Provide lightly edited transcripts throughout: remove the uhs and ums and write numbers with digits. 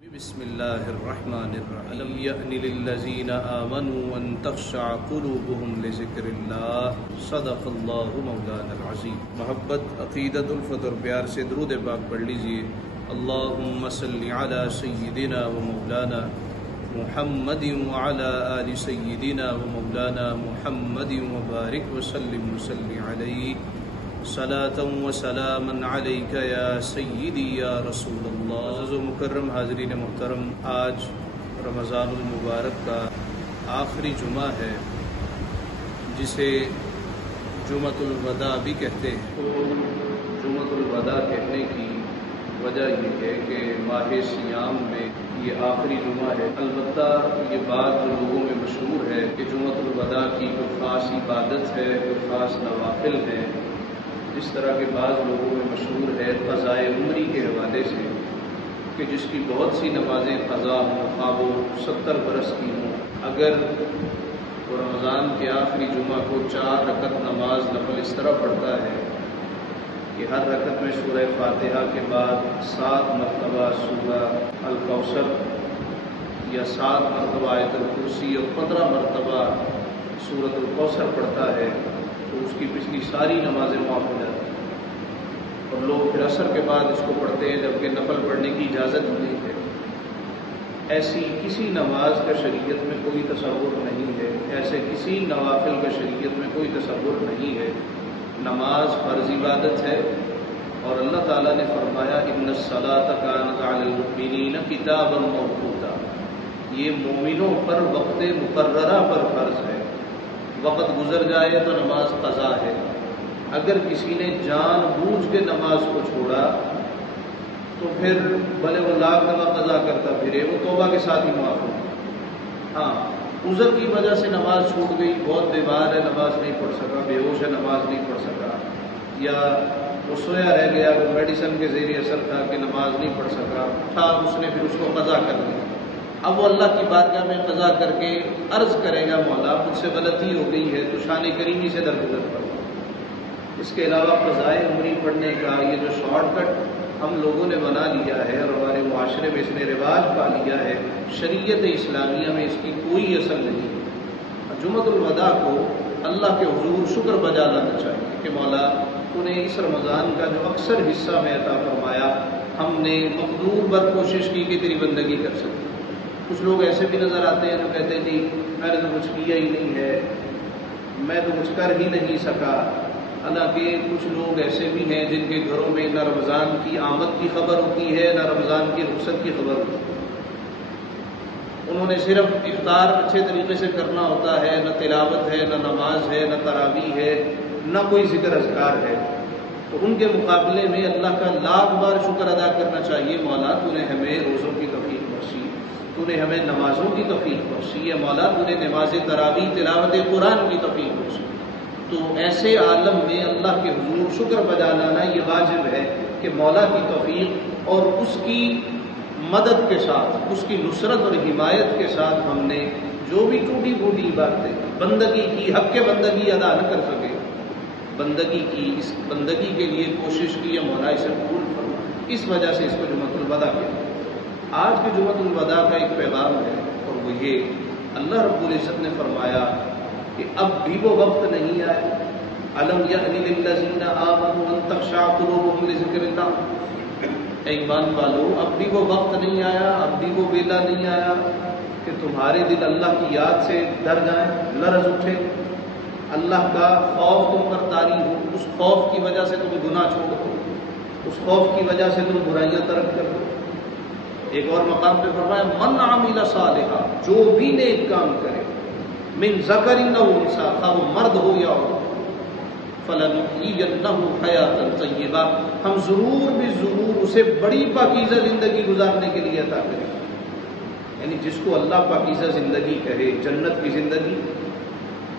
بسم الله الرحمن الرحيم ألم يأن للذين آمنوا أن تخشع قلوبهم لذكر الله صدق الله مولانا العظيم. محبت، عقیدت، الفت اور پیار سے درود پاک پڑھ لیجئے. اللهم صل على سيدنا ومولانا محمد وعلى آل سيدنا ومولانا محمد وبارك وسلم وصل عليه صلاة وسلاما عليك يا سيدي يا رسول اللہ. عزیز و مکرم حاضرین محترم، آج رمضان المبارک کا آخری جمعہ ہے جسے جمعۃ الوداع بھی کہتے ہیں. جمعۃ الوداع کہنے کی وجہ یہ ہے کہ ماہ صیام میں یہ آخری جمعہ ہے. البتہ یہ بات جو لوگوں میں مشہور ہے کہ جمعۃ الوداع کی کوئی خاص عبادت ہے، کوئی خاص نوافل ہے. اس طرح کے بعض لوگوں میں مشہور ہے قضائے عمری کے حوالے سے کہ جس کی بہت سی نمازیں قضا ہوں، خواہ وہ 70 برس کی ہوں، اگر وہ رمضان کے آخری جمعہ کو 4 رکعت نماز نفل اس طرح پڑھتا ہے کہ ہر رکعت میں سورہ فاتحہ کے بعد 7 مرتبہ سورہ الکوثر یا 7 مرتبہ آیت الکرسی اور 15 مرتبہ سورۃ الکوثر پڑھتا ہے تو اس کی پچھلی ساری نمازیں معاف ہو جاتی ہیں. اور لوگ پھر عصر کے بعد اس کو پڑھتے ہیں جبکہ نفل پڑھنے کی اجازت نہیں ہے. ایسی کسی نماز کا شریعت میں کوئی تصور نہیں ہے، ایسے کسی نوافل کا شریعت میں کوئی تصور نہیں ہے. نماز فرض عبادت ہے اور اللہ تعالیٰ نے فرمایا ان الصلاۃ کانت علی المؤمنین کتابا موقوتا، یہ مومنوں پر وقت مقررہ پر فرض ہے. وقت گزر جائے تو نماز قضا ہے. اگر کسی نے جان بوجھ کے نماز کو چھوڑا تو پھر بھلے وہ لاکھ دفعہ قضا کرتا پھرے، وہ توبہ کے ساتھ ہی معاف ہو. ہاں، عذر کی وجہ سے نماز چھوٹ گئی، بہت بیمار ہے نماز نہیں پڑھ سکا، بے ہوش ہے نماز نہیں پڑھ سکا، یا وہ سویا رہ گیا، وہ میڈیسن کے زیر اثر تھا کہ نماز نہیں پڑھ سکا، اٹھا اس نے پھر اس کو قضا کر دی. اب وہ اللہ کی بارگاہ میں قضا کر کے عرض کرے گا مولا مجھ سے غلطی ہو گئی ہے تو شان کریمی سے درگزر کرو. اس کے علاوہ قضائے عمری پڑھنے کا یہ جو شارٹ کٹ ہم لوگوں نے بنا لیا ہے اور ہمارے معاشرے میں اس نے رواج پا لیا ہے، شریعت اسلامیہ میں اس کی کوئی اصل نہیں. جمعۃ الوداع کو اللہ کے حضور شکر بجا لانا چاہیے کہ مولا انہیں اس رمضان کا جو اکثر حصہ میں عطا فرمایا، ہم نے مقدور بر کوشش کی کہ تیری بندگی کر سکیں. کچھ لوگ ایسے بھی نظر آتے ہیں جو کہتے ہیں جی میں نے تو کچھ کیا ہی نہیں ہے، میں تو کچھ کر ہی نہیں سکا. حالانکہ کچھ لوگ ایسے بھی ہیں جن کے گھروں میں نہ رمضان کی آمد کی خبر ہوتی ہے نہ رمضان کی رخصت کی خبر ہوتی ہے. انہوں نے صرف افطار اچھے طریقے سے کرنا ہوتا ہے، نہ تلاوت ہے، نہ نماز ہے، نہ تراویح ہے، نہ کوئی ذکر اذکار ہے. تو ان کے مقابلے میں اللہ کا لاکھ بار شکر ادا کرنا چاہیے. مولا تو نے ہمیں روزوں کی توفیق بخشی، تو نے ہمیں نمازوں کی توفیق بخشی ہے، مولا تو نے نماز تراویح تلاوت قرآن کی توفیق بخشی. تو ایسے عالم میں اللہ کے حضور شکر بجا لانا یہ واجب ہے کہ مولا کی توفیق اور اس کی مدد کے ساتھ، اس کی نصرت اور حمایت کے ساتھ ہم نے جو بھی ٹوٹی پھوٹی باتیں بندگی کی، حق کے بندگی ادا نہ کر سکے، بندگی کی، اس بندگی کے لیے کوشش کی ہے، مولا اسے قبول فرما. اس وجہ سے اس کو جمعۃ الوداع کہتے ہیں. آج کے جمعۃ الوداع کا ایک پیغام ہے اور وہ یہ اللہ رب العزت نے فرمایا کہ اب بھی وہ وقت نہیں آیا. الم یأن للذین آمنوا ان تخشع قلوبهم لذکر اللہ، اے ایمان والو اب بھی وہ وقت نہیں آیا، اب بھی وہ ویلا نہیں آیا کہ تمہارے دل اللہ کی یاد سے ڈر جائیں، لرز اٹھے، اللہ کا خوف تم پر طاری ہو، اس خوف کی وجہ سے تم گناہ چھوڑ دو، اس خوف کی وجہ سے تم برائیاں ترک کر دو. ایک اور مقام پہ فرمایا من عمل صالحا، جو بھی نیک کام کرے، من ذکر او انثی، خواہ وہ مرد ہو یا عورت، فلنحیینہ حیاتا طیبہ، ہم ضرور بھی ضرور اسے بڑی پاکیزہ زندگی گزارنے کے لیے عطا کریں. یعنی جس کو اللہ پاکیزہ زندگی کہے، جنت کی زندگی.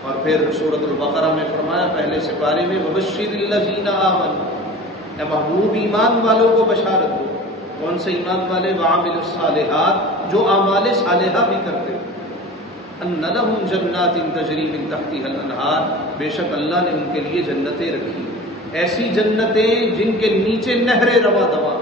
اور پھر سورۃ البقرہ میں فرمایا پہلے سپارے میں وبشر الذین آمنوا، اے محبوب ایمان والوں کو بشارت دو. کون سے ایمان والے؟ وعاملوا الصالحات، جو اعمال صالحہ بھی کرتے. ان لہم جنات تجری من تحتها الانہار، بے شک اللہ نے ان کے لیے جنتیں رکھی، ایسی جنتیں جن کے نیچے نہریں رواں دواں.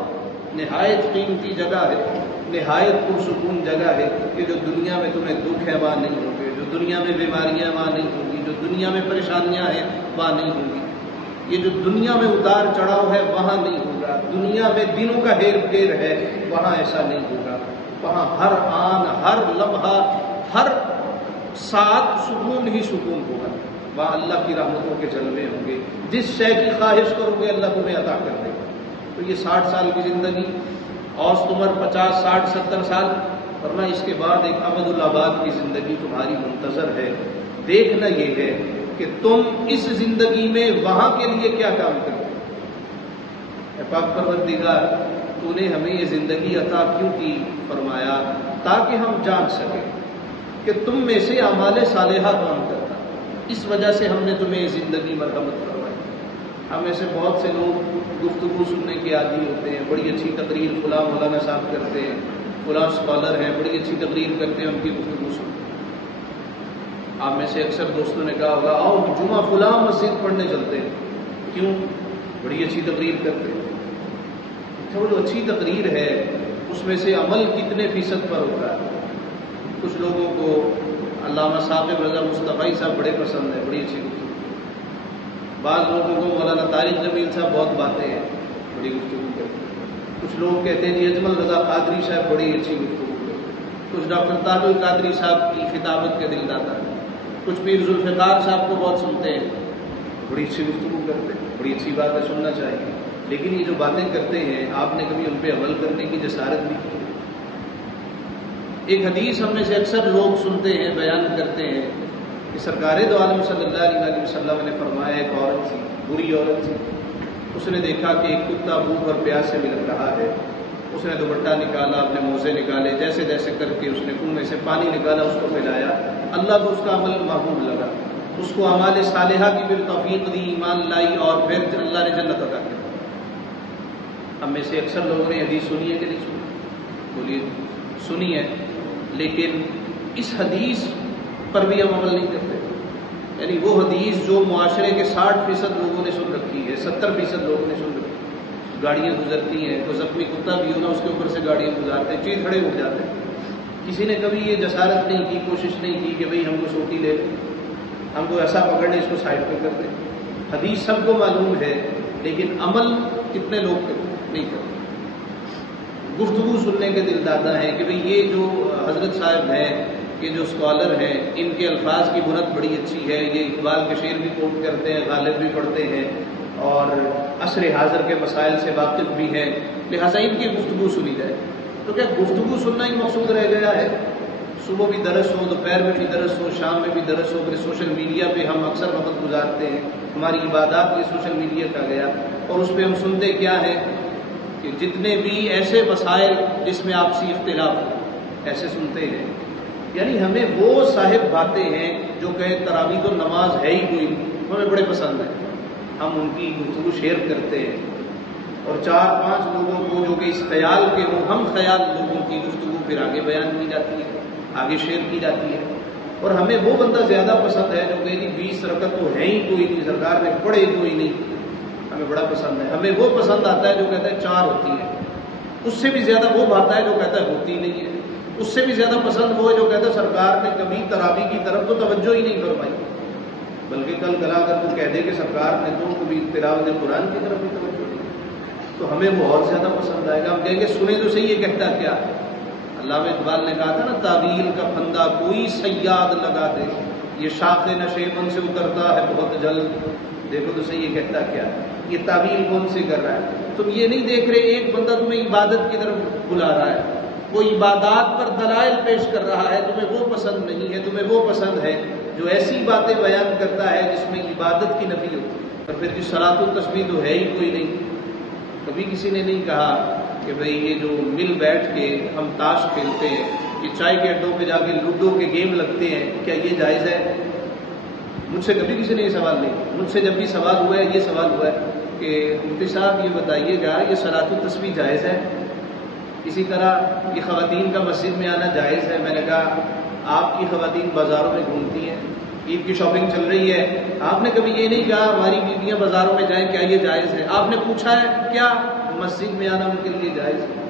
نہایت قیمتی جگہ ہے، نہایت پرسکون جگہ ہے کہ جو دنیا میں تمہیں دکھ ہے وہاں نہیں ہوں گے، جو دنیا میں بیماریاں وہاں نہیں ہوں گی، جو دنیا میں پریشانیاں ہیں وہاں نہیں ہوں گی، یہ جو دنیا میں اتار چڑھاؤ ہے وہاں نہیں ہوگا، دنیا میں دنوں کا ہیر پھیر ہے وہاں ایسا نہیں ہوگا، وہاں ہر آن ہر لمحہ ہر ساتھ سکون ہی سکون ہوگا، وہاں اللہ کی رحمتوں کے جلوے ہوں گے، جس شے کی خواہش کرو گے اللہ تمہیں عطا کر دے گا۔ تو یہ 60 سال کی زندگی، اوسط عمر 50 60 70 سال، ورنہ اس کے بعد ایک ابد الآباد کی زندگی تمہاری منتظر ہے۔ دیکھنا یہ ہے کہ تم اس زندگی میں وہاں کے لیے کیا کام کرتے اے پاک پروردگار، تو نے ہمیں یہ زندگی عطا کیوں کی؟ فرمایا تاکہ ہم جان سکیں کہ تم میں سے اعمال صالحہ کام کرتا، اس وجہ سے ہم نے تمہیں یہ زندگی مرحمت فرمائی۔ ہم میں سے بہت سے لوگ گفتگو سننے کے عادی ہوتے ہیں، بڑی اچھی تقریر فلاں مولانا صاحب کرتے ہیں، فلاں اسکالر ہیں، بڑی اچھی تقریر کرتے ہیں، ان کی گفتگو سنتے ہیں۔ آپ میں سے اکثر دوستوں نے کہا ہوگا آؤ جمعہ فلاں مسجد پڑھنے چلتے ہیں، کیوں؟ بڑی اچھی تقریر کرتے ہیں۔ اچھا، وہ جو اچھی تقریر ہے اس میں سے عمل کتنے فیصد پر ہوتا ہے؟ کچھ لوگوں کو علامہ ثاقب رضا مصطفی صاحب بڑے پسند ہیں، بڑی اچھی گفتگو۔ بعض لوگوں کو مولانا طارق جمیل صاحب بہت باتیں ہیں، بڑی گفتگو کرتے ہیں۔ کچھ لوگ کہتے ہیں جی اجمل رضا قادری صاحب بڑی اچھی گفتگو کرتے ہیں۔ کچھ ڈاکٹر تاج القادری صاحب کی خطابت کے دل داتا ہے، کچھ پیر ذوالفقار صاحب کو بہت سنتے ہیں، بڑی اچھی گفتگو کرتے ہیں، بڑی اچھی بات ہے، سننا چاہیے۔ لیکن یہ جو باتیں کرتے ہیں آپ نے کبھی ان پہ عمل کرنے کی جسارت نہیں کی؟ ایک حدیث ہم میں سے اکثر لوگ سنتے ہیں، بیان کرتے ہیں کہ سرکار دو عالم صلی اللہ علیہ وسلم نے فرمایا ایک عورت تھی، بری عورت تھی، اس نے دیکھا کہ ایک کتا بھوک اور پیاس سے مل رہا ہے، اس نے دوپٹہ نکالا، اپنے موزے نکالے، جیسے جیسے کر کے اس نے کنویں میں سے پانی نکالا، اس کو پلایا، اللہ کو اس کا عمل محبوب لگا، اس کو اعمال صالحہ کی پھر توفیق دی، ایمان لائی، اور پھر اللہ نے جنت عطا کی۔ ہم میں سے اکثر لوگوں نے حدیث سنی ہے کہ نہیں سنی؟ بولیے سنی ہے، لیکن اس حدیث پر بھی ہم عمل نہیں کرتے۔ یعنی وہ حدیث جو معاشرے کے 60% لوگوں نے سن رکھی ہے، 70% لوگوں نے سن رکھی ہے۔ گاڑیاں گزرتی ہیں، کوئی زخمی کتا بھی ہونا اس کے اوپر سے گاڑیاں گزارتے ہیں، چیز کھڑے ہو جاتے ہیں۔ کسی نے کبھی یہ جسارت نہیں کی، کوشش نہیں کی کہ بھئی ہم کو سوٹی لے لیں، ہم کو ایسا پکڑ لیں اس کو سائڈ پہ کر دیں۔ حدیث سب کو معلوم ہے، لیکن عمل کتنے لوگ کرتے نہیں کرتے۔ گفتگو سننے کے دل دادا ہے کہ بھئی یہ جو حضرت صاحب ہیں، یہ جو اسکالر ہیں، ان کے الفاظ کی بنت بڑی اچھی ہے، یہ اقبال کے شعر بھی کوٹ کرتے ہیں، غالب بھی پڑھتے ہیں، اور عصر حاضر کے مسائل سے واقف بھی ہیں، لہٰذا ان کی گفتگو سنی جائے۔ تو کیا گفتگو سننا ہی مقصود رہ گیا ہے؟ صبح بھی درس ہو، دوپہر میں بھی درس ہو، شام میں بھی درس ہو، پھر سوشل میڈیا پہ ہم اکثر وقت گزارتے ہیں، ہماری عبادات یہ سوشل میڈیا کا گیا، اور اس پہ ہم سنتے کیا ہیں کہ جتنے بھی ایسے مسائل جس میں آپسی اختلاف ہو ایسے سنتے ہیں۔ یعنی ہمیں وہ صاحب باتیں ہیں جو کہ تراویح تو نماز ہے ہی کوئی، ہمیں بڑے پسند ہیں، ہم ان کی گفتگو شیئر کرتے ہیں، اور 4-5 لوگوں کو جو کہ اس خیال کے ہوں، ہم خیال لوگوں کی گفتگو پھر آگے بیان کی جاتی ہے، آگے شیئر کی جاتی ہے۔ اور ہمیں وہ بندہ زیادہ پسند ہے جو کہ 20 رکعت تو ہے ہی کوئی نہیں، سرکار نے پڑھے کوئی نہیں، ہمیں بڑا پسند ہے۔ ہمیں وہ پسند آتا ہے جو کہتا ہے 4 ہوتی ہیں، اس سے بھی زیادہ وہ بات ہے جو کہتا ہے ہوتی نہیں ہے، اس سے بھی زیادہ پسند وہ ہے جو کہتا ہے سرکار نے کبھی تراویح کی طرف تو توجہ ہی نہیں فرمائی، بلکہ کل کلا کر تو کہہ دے کہ سرکار نے تو کبھی تلاوت قرآن کی طرف بھی توجہ نہیں، تو ہمیں وہ اور زیادہ پسند آئے گا۔ ہم کہیں گے سنیں تو صحیح، یہ کہتا کیا؟ علامہ اقبال نے کہا تھا نا، تعویل کا پھندا کوئی صیاد لگا دے، یہ شاخ نشیمن سے اترتا ہے بہت جلد۔ دیکھو تو صحیح یہ کہتا کیا ہے، یہ تعویل کون سے کر رہا ہے؟ تم یہ نہیں دیکھ رہے ایک بندہ تمہیں عبادت کی طرف بلا رہا ہے، وہ عبادات پر دلائل پیش کر رہا ہے، تمہیں وہ پسند نہیں ہے، تمہیں وہ پسند ہے جو ایسی باتیں بیان کرتا ہے جس میں عبادت کی نفی ہوتی ہے۔ اور پھر صلاۃ و تسبیح تو ہے ہی کوئی نہیں۔ کبھی کسی نے نہیں کہا کہ بھئی یہ جو مل بیٹھ کے ہم تاش کھیلتے ہیں، یہ چائے کے اڈوں پہ جا کے لوڈو کے گیم لگتے ہیں، کیا یہ جائز ہے؟ مجھ سے کبھی کسی نے یہ سوال نہیں کیا۔ مجھ سے جب بھی سوال ہوا ہے، یہ سوال ہوا ہے کہ مفتی صاحب یہ بتائیے گا یہ صلاۃ و تسبیح جائز ہے؟ اسی طرح یہ خواتین کا مسجد میں آنا جائز ہے؟ میں نے کہا آپ کی خواتین بازاروں میں گھومتی ہیں، عید کی شاپنگ چل رہی ہے، آپ نے کبھی یہ نہیں کہا ہماری بیویاں بازاروں میں جائیں، کیا یہ جائز ہے؟ آپ نے پوچھا ہے کیا؟ مسجد میں آنا ان کے لیے جائز ہے؟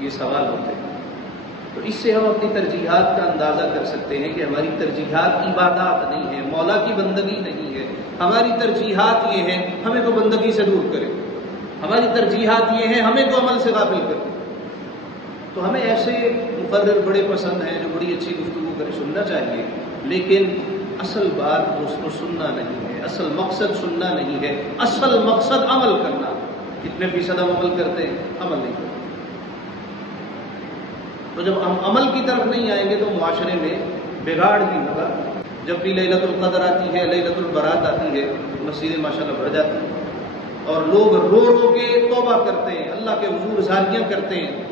یہ سوال ہوتے ہیں۔ تو اس سے ہم اپنی ترجیحات کا اندازہ کر سکتے ہیں کہ ہماری ترجیحات عبادات نہیں ہے، مولا کی بندگی نہیں ہے۔ ہماری ترجیحات یہ ہیں ہمیں کو بندگی سے دور کرے، ہماری ترجیحات یہ ہیں ہمیں کو عمل سے غافل کرے۔ تو ہمیں ایسے مقرر بڑے پسند ہیں جو بڑی اچھی گفتگو کرے، سننا چاہیے، لیکن اصل بات دوستوں سننا نہیں ہے، اصل مقصد سننا نہیں ہے، اصل مقصد عمل کرنا۔ کتنے فیصد ہم عمل کرتے ہیں؟ عمل نہیں کرتے۔ تو جب ہم عمل کی طرف نہیں آئیں گے تو معاشرے میں بگاڑ ہی ہوگا۔ جب بھی لیلۃ القدر آتی ہے، لیلۃ البرات آتی ہے، مسجدیں ماشاءاللہ بھر جاتی ہیں اور لوگ رو رو کے توبہ کرتے ہیں، اللہ کے حضور زاریاں کرتے ہیں۔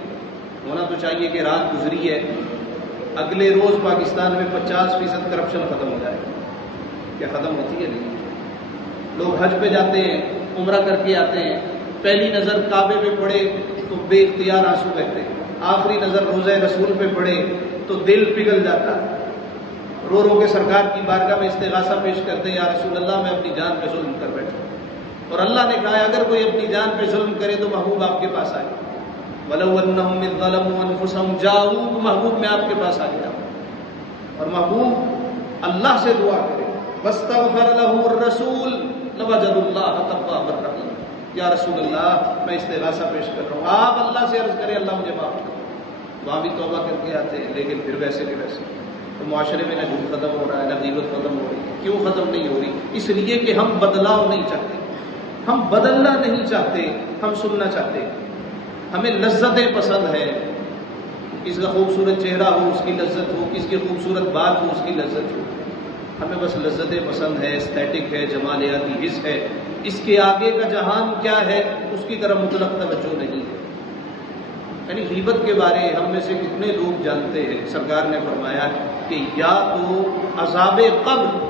ہونا تو چاہیے کہ رات گزری ہے، اگلے روز پاکستان میں 50% کرپشن ختم ہو جائے۔ کیا ختم ہوتی ہے؟ نہیں۔ لوگ حج پہ جاتے ہیں، عمرہ کر کے آتے ہیں، پہلی نظر کعبے پہ پڑے تو بے اختیار آنسو بہتے ہیں، آخری نظر روضہ رسول پہ پڑے تو دل پگھل جاتا ہے، رو رو کے سرکار کی بارگاہ میں استغاثہ پیش کرتے ہیں، یا رسول اللہ میں اپنی جان پہ ظلم کر بیٹھا۔ اور اللہ نے کہا ہے اگر کوئی اپنی جان پہ ظلم کرے تو محبوب آپ کے پاس آئے، وَلَوْ أَنَّهُمْ إِذْ ظَلَمُوا أَنفُسَهُمْ جَاءُوكَ، محبوب میں آپ کے پاس آ گیا اور محبوب اللہ سے دعا کرے، وَاسْتَغْفَرَ لَهُ الرَّسُولُ لَوَجَدُوا اللَّهَ تَوَّابًا رَحِيمًا، یا رسول اللہ میں استغاثہ پیش کر رہا ہوں، آپ اللہ سے عرض کریں اللہ مجھے معاف کرے۔ وہاں بھی توبہ کر کے آتے ہیں، لیکن پھر ویسے کے ویسے۔ تو معاشرے میں نہ جھوٹ ختم ہو رہا ہے، نہ غیبت ختم ہو رہی ہے۔ کیوں ختم نہیں ہو رہی؟ اس لیے کہ ہم بدلاؤ نہیں چاہتے، ہم بدلنا نہیں چاہتے، ہم سننا چاہتے ہیں۔ ہمیں لذتیں پسند ہیں، کس کا خوبصورت چہرہ ہو اس کی لذت ہو، کس کی خوبصورت بات ہو اس کی لذت ہو۔ ہمیں بس لذتیں پسند ہے، استھیٹک ہے، جمالیاتی حس ہے، اس کے آگے کا جہان کیا ہے اس کی طرف مطلق توجہ نہیں ہے۔ یعنی غیبت کے بارے ہم میں سے کتنے لوگ جانتے ہیں؟ سرکار نے فرمایا کہ یا تو عذاب قبر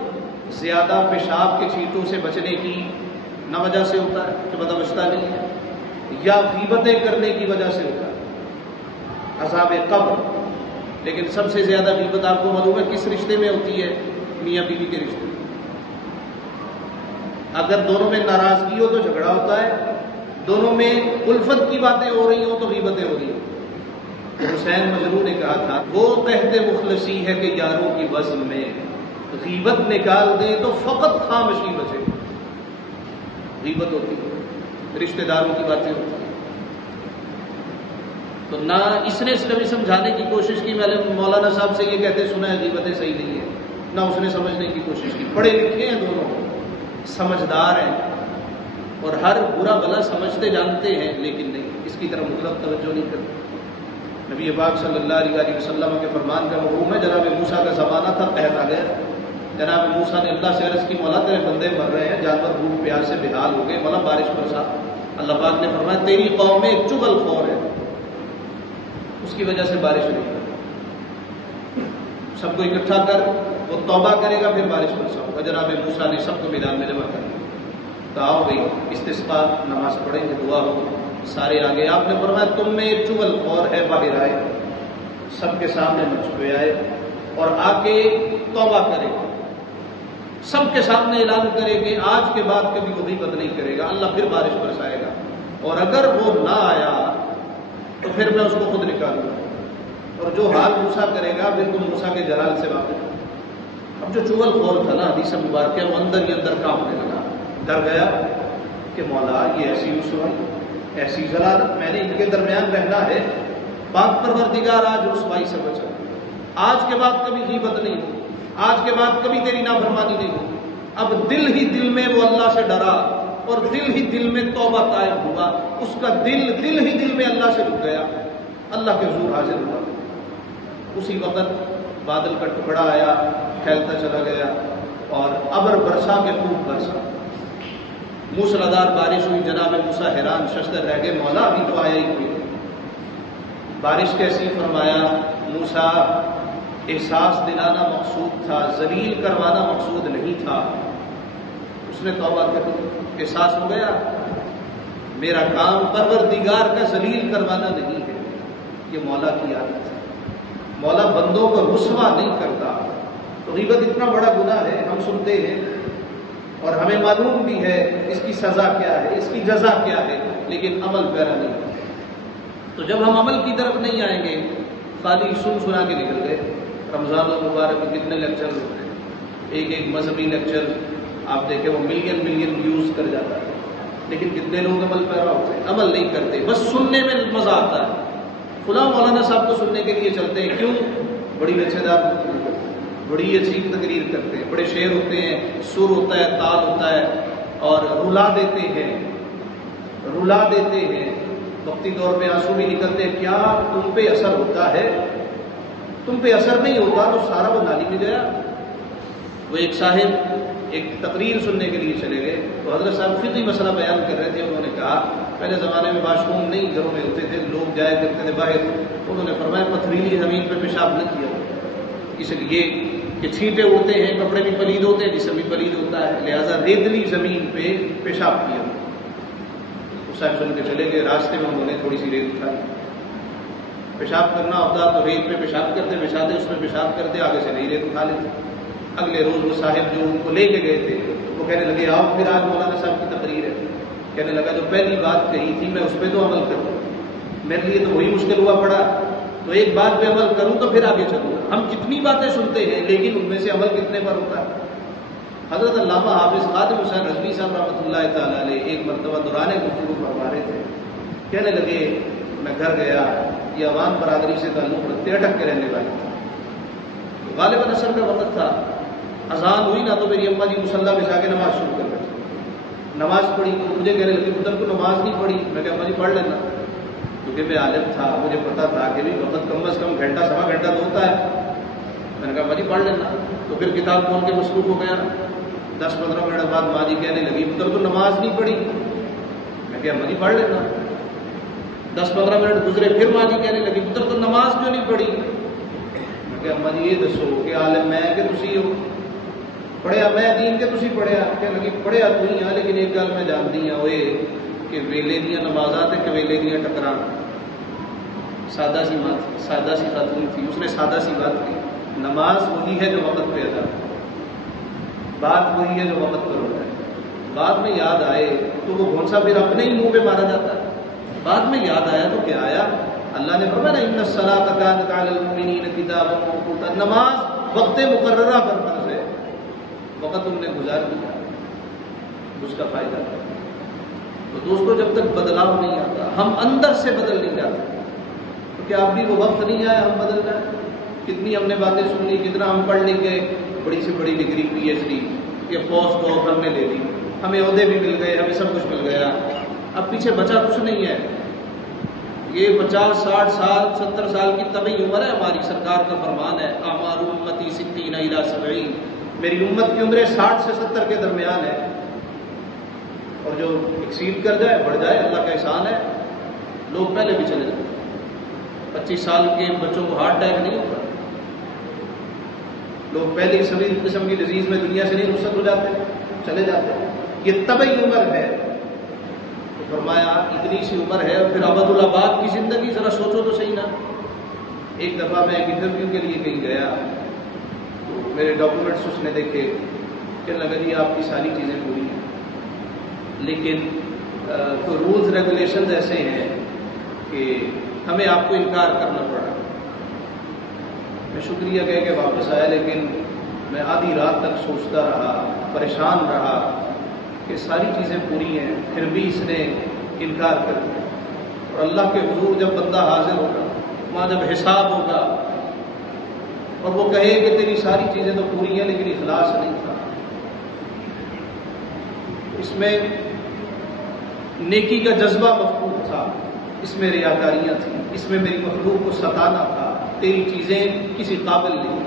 زیادہ پیشاب کے چھینٹوں سے بچنے کی نہ وجہ سے ہوتا ہے کہ پتہ بچتا نہیں ہے، یا غیبتیں کرنے کی وجہ سے ہوتا ہے عذاب قبر۔ لیکن سب سے زیادہ غیبت آپ کو معلوم ہے کس رشتے میں ہوتی ہے؟ میاں بیوی کے رشتے میں۔ اگر دونوں میں ناراضگی ہو تو جھگڑا ہوتا ہے، دونوں میں الفت کی باتیں ہو رہی ہوں تو غیبتیں ہو رہی ہیں۔ حسین مجروح نے کہا تھا وہ قحط مخلصی ہے کہ یاروں کی بزم میں غیبت نکال دیں تو فقط خاموشی بچے۔ غیبت ہوتی ہے، رشتہ داروں کی باتیں ہوتی ہیں۔ تو نہ اس نے کبھی سمجھانے کی کوشش کی، میں نے مولانا صاحب سے یہ کہتے سنا ہے غیبتیں صحیح نہیں ہے، نہ اس نے سمجھنے کی کوشش کی۔ پڑھے لکھے ہیں دونوں، سمجھدار ہیں اور ہر برا بلا سمجھتے جانتے ہیں، لیکن نہیں اس کی طرف مطلب توجہ نہیں کرتے۔ نبی پاک صلی اللہ علیہ وسلم کے فرمان کا مفہوم ہے، جناب موسیٰ کا زمانہ تھا، قحط آ گیا، جناب موسیٰ نے اللہ سے عرض کی مولا تیرے بندے مر رہے ہیں، جانور بھوک پیاس سے بےحال ہو گئے، مولا بارش برسا۔ اللہ پاک نے فرمایا تیری قوم میں ایک چغل خور ہے، اس کی وجہ سے بارش نہیں ہوگی، سب کو اکٹھا کر، وہ توبہ کرے گا پھر بارش برسا ہوگا۔ جناب موسیٰ نے سب کو میدان میں جمع کر دیا، تو آؤ بھائی استسقاء نماز پڑھیں گے، دعا ہو۔ سارے آگے، آپ نے فرمایا تم میں ایک چغل خور ہے، باہر آئے، سب کے سامنے منچ پہ آئے اور آ کے توبہ کرے، سب کے سامنے اعلان کرے کہ آج کے بعد کبھی وہ غیبت نہیں کرے گا، اللہ پھر بارش برسائے گا، اور اگر وہ نہ آیا تو پھر میں اس کو خود نکالوں گا، اور جو حال موسیٰ کرے گا پھر تم موسیٰ کے جلال سے واقف۔ اب جو چغل خور تھا نا، حدیث مبارکہ، وہ اندر ہی اندر کانپنے لگا، ڈر گیا کہ مولا یہ ایسی رسوائی، ایسی ضلالت، میں نے ان کے درمیان رہنا ہے، پاک پروردگار آج رسوائی سے بچا، آج کے بعد کبھی غیبت نہیں ہوگی، آج کے بعد کبھی تیری نافرمانی نہیں ہوگی۔ اب دل ہی دل میں وہ اللہ سے ڈرا اور دل ہی دل میں توبہ طائب ہوا، اس کا دل ہی دل میں اللہ سے رک گیا، اللہ کے حضور حاضر ہوا۔ اسی وقت بادل کا ٹکڑا آیا، پھیلتا چلا گیا اور ابر برسا کے خوب برسا، موسلادھار بارش ہوئی۔ جناب موسیٰ حیران ششدر رہ گئے، مولا ابھی تو آیا ہی کوئی نہیں، بارش کیسی؟ فرمایا موسیٰ احساس دلانا مقصود تھا، ذلیل کروانا مقصود نہیں تھا۔ اس نے توبہ کر دی، احساس ہو گیا میرا کام پروردگار کا ذلیل کروانا نہیں ہے، یہ مولا کی عادت ہے، مولا بندوں کو رسوا نہیں کرتا۔ تو غیبت اتنا بڑا گناہ ہے، ہم سنتے ہیں اور ہمیں معلوم بھی ہے اس کی سزا کیا ہے، اس کی جزا کیا ہے، لیکن عمل پیرا نہیں کرتے. تو جب ہم عمل کی طرف نہیں آئیں گے، خالی سنا کے نکل گئے. رمضان المبارک میں کتنے لیکچر ہوتے ہیں، ایک مذہبی لیکچر آپ دیکھیں وہ ملین ویوز کر جاتا ہے، لیکن کتنے لوگ عمل پیرا ہوتے ہیں؟ عمل نہیں کرتے، بس سننے میں مزہ آتا ہے. فلاں مولانا صاحب کو سننے کے لیے چلتے ہیں، کیوں؟ بڑی لچھے دار گفتگو کرتے ہیں، بڑی عجیب تقریر کرتے ہیں، بڑے شعر ہوتے ہیں، سر ہوتا ہے، تال ہوتا ہے، اور رلا دیتے ہیں. وقتی طور پہ آنسو بھی نکلتے ہیں. کیا تم پہ اثر ہوتا ہے؟ تم پہ اثر نہیں ہوتا تو سارا وہ نالی میں گیا. وہ ایک صاحب ایک تقریر سننے کے لیے چلے گئے، تو حضرت صاحب فقہی مسئلہ بیان کر رہے تھے. انہوں نے کہا پہلے زمانے میں واش روم نہیں گھروں میں ہوتے تھے، لوگ جایا کرتے تھے باہر. انہوں نے فرمایا پتھریلی زمین پہ پیشاب نہ کیا، اس لیے کہ چھینٹے اڑتے ہیں، کپڑے بھی پلید ہوتے ہیں، جسم بھی پلید ہوتا ہے، لہٰذا ریتلی زمین پہ پیشاب کیا. صاحب سن کے چلے گئے. راستے میں انہوں نے تھوڑی سی ریت اٹھائی. پیشاب کرنا ہوتا تو ریت پہ پیشاب کرتے، بچھاتے اس پہ پیشاب کرتے، آگے سے نہیں ریت اٹھا لیتے. اگلے روز وہ صاحب جو ان کو لے کے گئے تھے وہ کہنے لگے آؤ پھر آج مولانا صاحب کی تقریر ہے. کہنے لگا جو پہلی بات کہی تھی میں اس پہ تو عمل کروں، میرے لیے تو وہی مشکل ہوا پڑا، تو ایک بات پہ عمل کروں تو پھر آگے چلوں. ہم کتنی باتیں سنتے ہیں لیکن ان میں سے عمل کتنے پر ہوتا ہے؟ حضرت علامہ حافظ خادم حسین رضوی صاحب رحمۃ اللہ تعالیٰ علیہ ایک مرتبہ دوران گفتگو فرما رہے تھے. کہنے لگے میں گھر گیا، یہ عوام برادری سے تعلق رکھتے، اٹک کے رہنے والے تھے. غالباً عصر کا وقت تھا، اذان ہوئی نا تو میری اماں جی مصلی بچھا کے نماز شروع کر بیٹھے. نماز پڑھی تو مجھے کہنے لگے پتر کو نماز نہیں پڑھی. میں کہا اماں جی پڑھ لینا، کیونکہ میں عالم تھا، مجھے پتا تھا کہ بھی وقت کم از کم گھنٹہ سوا گھنٹہ تو ہوتا ہے. میں نے کہا اماں جی پڑھ لینا. تو پھر کتاب کھول کے مصروف ہو گیا. 10-15 منٹ بعد ماں جی کہنے لگی پتر تو نماز نہیں پڑھی. میں کہا اماں جی پڑھ لینا. 10-15 منٹ گزرے، پھر ماں جی کہنے لگی پتر تو نماز کیوں نہیں پڑھی. میں کہا اماں جی یہ دسو کہ عالم میں کہ تسی ہو، پڑھیا میں دین کے تسی پڑھیا. کہنے لگی پڑھیا تو ہی ہاں، لیکن ایک گل میں جانتی ہاں ہوئے کہ ویلے دیا نمازاں تے کہ ویلے دیا ٹکراں. سادہ سی بات، سادہ سی خاتون تھی، اس نے سادہ سی بات کی. نماز وہی ہے جو وقت پہ ادا ہے، بات وہی ہے جو وقت پر ہوتا ہے. بعد میں یاد آئے تو وہ گھونسا پھر اپنے ہی منہ پہ مارا جاتا ہے. بعد میں یاد آیا تو کیا آیا؟ اللہ نے فرمایا ان الصلاۃ کانت علی المؤمنین کتابا موقوتا. نماز وقت مقررہ پر فرض ہے، وقت تم نے گزار دیا، اس کا فائدہ ہے. تو دوستو جب تک بدلاؤ نہیں آتا، ہم اندر سے بدل نہیں جاتے. کیونکہ اب بھی وہ وقت نہیں آیا ہم بدل جائیں. کتنی ہم نے باتیں سن لی، کتنا ہم پڑھ لکھ گئے، بڑی سے بڑی ڈگری PhD یا پوسٹ ڈاک ہم نے لے لی، ہمیں عہدے بھی مل گئے، ہمیں سب کچھ مل گیا. اب پیچھے بچا کچھ نہیں ہے. یہ 50 60 سال 70 سال کی طبی عمر ہے ہماری. سرکار کا فرمان ہے اعمار امتی 60 الی 70. میری امت کی عمریں 60 سے 70 کے درمیان ہے، اور جو ایکسیڈ کر جائے بڑھ جائے اللہ کا احسان ہے. لوگ پہلے بھی چلے جاتے. 25 سال کے بچوں کو ہارٹ اٹیک نہیں ہوتا. لوگ پہلی سبھی قسم کی ڈیزیز میں دنیا سے نہیں رخصت ہو جاتے، چلے جاتے. یہ طبی عمر ہے. تو فرمایا اتنی سی عمر ہے، اور پھر ابد الآباد کی زندگی ذرا سوچو تو صحیح نا. ایک دفعہ میں ایک انٹرویو کے لیے کہیں گیا تو میرے ڈاکومنٹس اس نے دیکھے. کہنے لگا جی آپ کی ساری چیزیں پوری ہیں، لیکن کوئی رولز ریگولیشنز ایسے ہیں کہ ہمیں آپ کو انکار کرنا پڑا. میں شکریہ کہہ کے واپس آیا، لیکن میں آدھی رات تک سوچتا رہا، پریشان رہا کہ ساری چیزیں پوری ہیں پھر بھی اس نے انکار کر دیا. اور اللہ کے حضور جب بندہ حاضر ہوگا، وہاں جب حساب ہوگا اور وہ کہے کہ تیری ساری چیزیں تو پوری ہیں لیکن اخلاص نہیں تھا، اس میں نیکی کا جذبہ مفقود تھا، اس میں ریاکاریاں تھیں، اس میں میری مخلوق کو ستانا تھا، تیری چیزیں کسی قابل نہیں.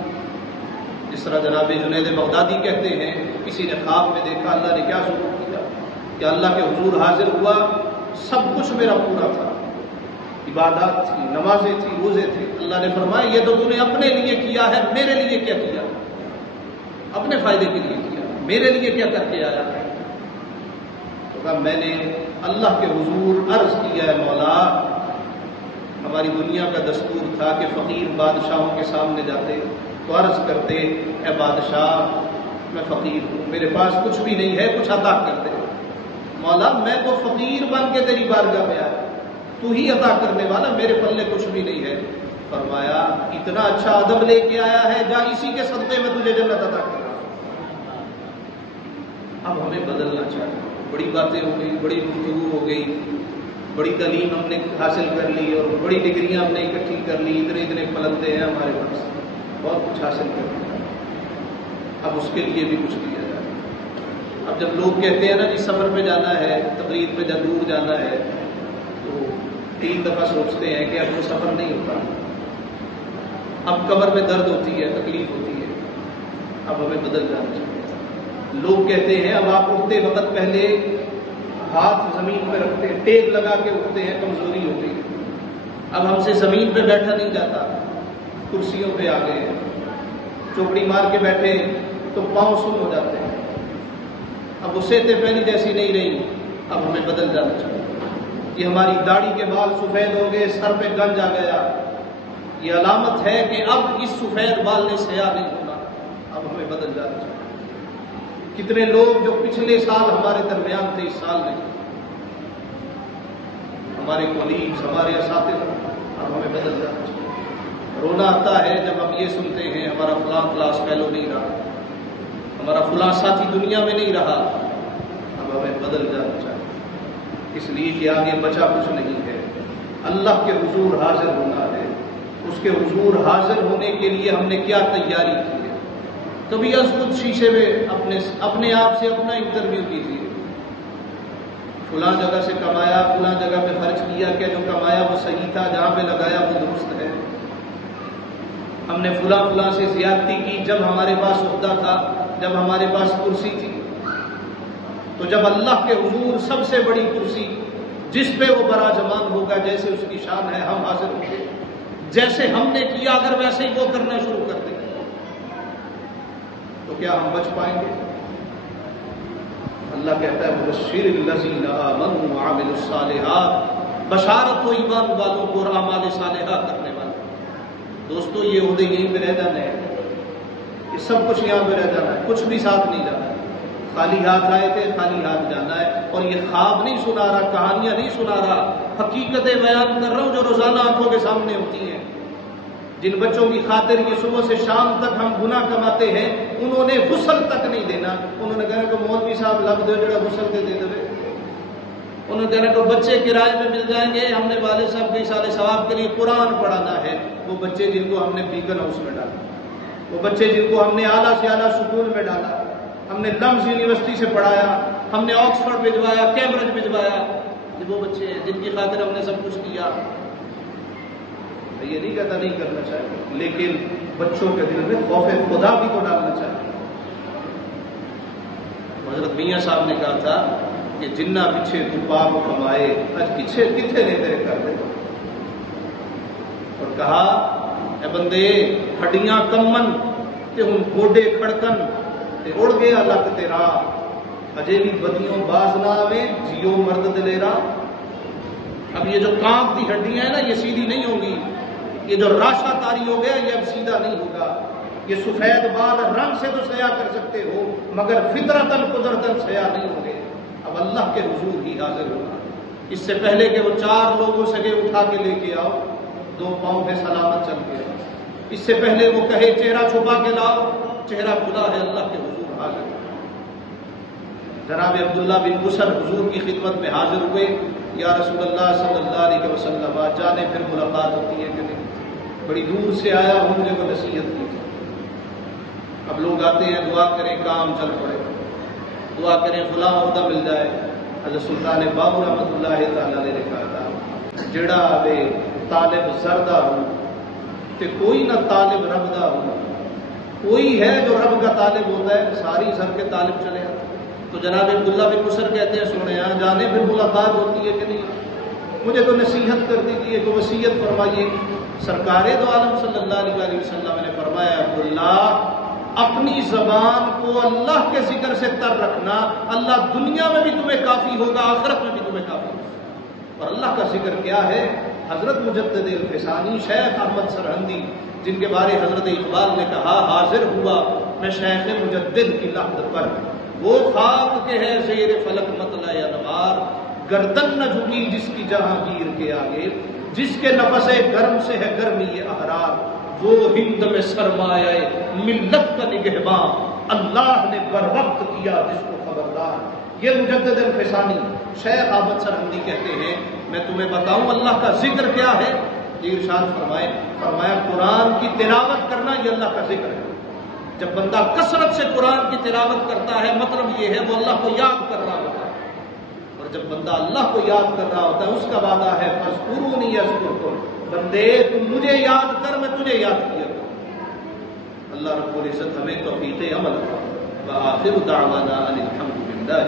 جس طرح جناب جنید بغدادی کہتے ہیں کسی نے خواب میں دیکھا اللہ نے کیا سلوک کیا کہ اللہ کے حضور حاضر ہوا، سب کچھ میرا پورا تھا، عبادات تھی، نمازیں تھی، روزے تھے. اللہ نے فرمایا یہ تو تو نے اپنے لیے کیا ہے، میرے لیے کیا کیا؟ اپنے فائدے کے لیے کیا، میرے لیے کیا کر کے آیا؟ تو کہا میں نے اللہ کے حضور عرض کیا ہے مولا، ہماری دنیا کا دستور تھا کہ فقیر بادشاہوں کے سامنے جاتے تو عرض کرتے اے بادشاہ میں فقیر ہوں، میرے پاس کچھ بھی نہیں ہے، کچھ عطا کر دے. مولا میں تو فقیر بن کے تیری بارگاہ میں آیا، تو ہی عطا کرنے والا، میرے پلے کچھ بھی نہیں ہے۔ فرمایا اتنا اچھا ادب لے کے آیا ہے، جا اسی کے صدقے میں تجھے جنت عطا کر رہا ہوں۔ اب ہمیں بدلنا چاہیے۔ بڑی باتیں ہو گئی، بڑی گفتگو ہو گئی، بڑی تعلیم ہم نے حاصل کر لی اور بڑی ڈگریاں ہم نے اکٹھی کر لی، اتنے پلندے ہیں ہمارے پاس، بہت کچھ حاصل کر لیا، اب اس کے لیے بھی کچھ کیا جائے۔ اب جب لوگ کہتے ہیں نا جی سفر پہ جانا ہے، تقریر پہ دور جانا ہے، تو 3 دفعہ سوچتے ہیں کہ اب وہ سفر نہیں ہوتا، اب کمر میں درد ہوتی ہے، تکلیف ہوتی ہے، اب ہمیں بدل جانا چاہیے۔ لوگ کہتے ہیں اب آپ اٹھتے وقت پہلے ہاتھ زمین پہ رکھتے ہیں، ٹیک لگا کے اٹھتے ہیں، کمزوری ہوتی ہے، اب ہم سے زمین پہ بیٹھا نہیں جاتا، کرسیوں پہ آ گئے، چوکڑی مار کے بیٹھے تو پاؤں سن ہو جاتے ہیں، اب وہ صحتیں پہلی جیسی نہیں رہی، اب ہمیں بدل جانا چاہیے۔ یہ ہماری داڑھی کے بال سفید ہو گئے، سر پہ گنج آ گیا، یہ علامت ہے کہ اب اس سفید بال نے سیاہ نہیں ہونا، اب ہمیں بدل جانا چاہیے۔ کتنے لوگ جو پچھلے سال ہمارے درمیان تھے، اس سال نہیں، ہمارے کولیگز، ہمارے اساتذہ، اب ہمیں بدل جانا چاہیے۔ رونا آتا ہے جب ہم یہ سنتے ہیں ہمارا فلاں کلاس فیلو نہیں رہا، ہمارا فلاں ساتھی دنیا میں نہیں رہا، اب ہمیں بدل جانا چاہیے، اس لیے کہ آگے بچا کچھ نہیں ہے، اللہ کے حضور حاضر ہونا ہے۔ اس کے حضور حاضر ہونے کے لیے ہم نے کیا تیاری کی ہے؟ کبھی از خود شیشے میں اپنے آپ سے اپنا انٹرویو کیجیے، فلاں جگہ سے کمایا، فلاں جگہ پہ خرچ کیا، کیا جو کمایا وہ صحیح تھا، جہاں پہ لگایا وہ درست ہے؟ ہم نے فلاں سے زیادتی کی جب ہمارے پاس عہدہ تھا، جب ہمارے پاس کرسی تھی، تو جب اللہ کے حضور سب سے بڑی کرسی جس پہ وہ براجمان ہوگا، جیسے اس کی شان ہے، ہم حاضر ہوں گے، جیسے ہم نے کیا اگر ویسے ہی وہ کرنا شروع کر دیں تو کیا ہم بچ پائیں گے؟ اللہ کہتا ہے مبشر الذین آمنوا وعملوا الصالحات، بشارت ہو ایمان والوں کو اور اعمال صالحہ کرنے والوں۔ دوستو یہ عہدے یہیں پہ رہ جانا ہے، یہ سب کچھ یہاں پہ رہ جانا ہے، کچھ بھی ساتھ نہیں جانا ہے، خالی ہاتھ آئے تھے، خالی ہاتھ جانا ہے۔ اور یہ خواب نہیں سنا رہا، کہانیاں نہیں سنا رہا، حقیقتیں بیان کر رہا ہوں جو روزانہ آنکھوں کے سامنے ہوتی ہیں۔ جن بچوں کی خاطر یہ صبح سے شام تک ہم گناہ کماتے ہیں، انہوں نے غسل تک نہیں دینا، انہوں نے کہنا کہ مولوی صاحب لب دو جڑا غسل دے دے دے، انہوں نے کہنا کہ بچے کرائے میں مل جائیں گے، ہم نے والد صاحب کے سال ثواب کے لیے قرآن پڑھانا ہے۔ وہ بچے جن کو ہم نے بیکن ہاؤس میں ڈالا، وہ بچے جن کو ہم نے اعلیٰ سے اعلیٰ سکول میں ڈالا، ہم نے لمز یونیورسٹی سے پڑھایا، ہم نے آکسفورڈ بھجوایا، کیمبرج بھجوایا، یہ وہ بچے ہیں جن کی خاطر ہم نے سب کچھ کیا۔ یہ نہیں کہتا نہیں کرنا چاہیے، لیکن بچوں کے دل میں خوف خدا بھی تو ڈالنا چاہیے۔ حضرت میاں صاحب نے کہا تھا کہ جنہ پیچھے تو پاپ کمائے، اج پیچھے کتنے نے تیرے کر دے، اور کہا اے بندے ہڈیاں کمن تے ہن گوڈے کھڑکن تے اڑ گیا لک تیرا، اجے بھی بدیوں باز نہ آوے جیو مرد دلیرا۔ اب یہ جو کانپ کی ہڈیاں ہیں نا، یہ سیدھی نہیں ہوں گی، یہ جو راشا تاری ہو گیا یہ اب سیدھا نہیں ہوگا۔ یہ سفید بال رنگ سے تو سیاہ کر سکتے ہو مگر فطرتاً قدرتاً سیاہ نہیں ہوں گے۔ اب اللہ کے حضور ہی حاضر ہوگا، اس سے پہلے کہ وہ 4 لوگوں سے اٹھا کے لے کے آؤ، 2 پاؤں پہ سلامت چل کے آؤ، اس سے پہلے وہ کہے چہرہ چھپا کے لاؤ، چہرہ کھلا ہے، اللہ کے حضور حاضر ہے۔ جناب عبداللہ بن بسر حضور کی خدمت میں حاضر ہوئے، یا رسول اللہ صلی اللہ علیہ وسلم، جانے پھر ملاقات ہوتی ہے کہ نہیں؟ بڑی دور سے آیا ہوں، مجھے کو نصیحت کیجیے۔ اب لوگ آتے ہیں دعا کریں کام چل پڑے، دعا کریں فلاں عہدہ مل جائے۔ حضرت سلطان باہو رحمۃ اللہ تعالی علیہ نے کہا تھا جڑا آوے طالب زردہ ہوں تے کوئی نہ طالب رب دا ہوں، کوئی ہے جو رب کا طالب ہوتا ہے، ساری سر کے طالب چلے آتے۔ تو جناب عبداللہ بن بسر کہتے ہیں سنے جانے پھر ملاقات ہوتی ہے کہ نہیں؟ مجھے تو نصیحت کر دیجیے، تو وصیت فرمائیے۔ سرکار دو عالم صلی اللہ علیہ وسلم نے فرمایا عبداللہ اپنی زبان کو اللہ کے ذکر سے تر رکھنا، اللہ دنیا میں بھی تمہیں کافی ہوگا، آخرت میں بھی تمہیں کافی ہوگا۔ اور اللہ کا ذکر کیا ہے؟ حضرت مجدد الفسانی شیخ احمد سرہندی، جن کے بارے حضرت اقبال نے کہا حاضر ہوا میں شیخ مجدد کی لحد پر، وہ خاک کے ہے زیر فلک مطلع انوار خبردار گردن نہ جھکی جس کی جہانگیر کے آگے، جس کے نفس گرم سے ہے گرمی احرار، وہ ہند میں سرمایہ ملت کا نگہباں اللہ نے بر وقت کیا جس کو خبردار۔ یہ مجدد الفسانی شیخ احمد سرہندی کہتے ہیں میں تمہیں بتاؤں اللہ کا ذکر کیا ہے؟ یہ ارشاد فرمایا قرآن کی تلاوت کرنا یہ اللہ کا ذکر ہے۔ جب بندہ کثرت سے قرآن کی تلاوت کرتا ہے مطلب یہ ہے وہ اللہ کو یاد کر رہا ہوتا ہے، اور جب بندہ اللہ کو یاد کر رہا ہوتا ہے اس کا وعدہ ہے فاذکرونی اذکرکم، بندے تم مجھے یاد کر میں تجھے یاد کیا کروں۔ اللہ رب العزت ہمیں توفیق عمل عطا۔ وآخر دعوانا ان الحمد للہ۔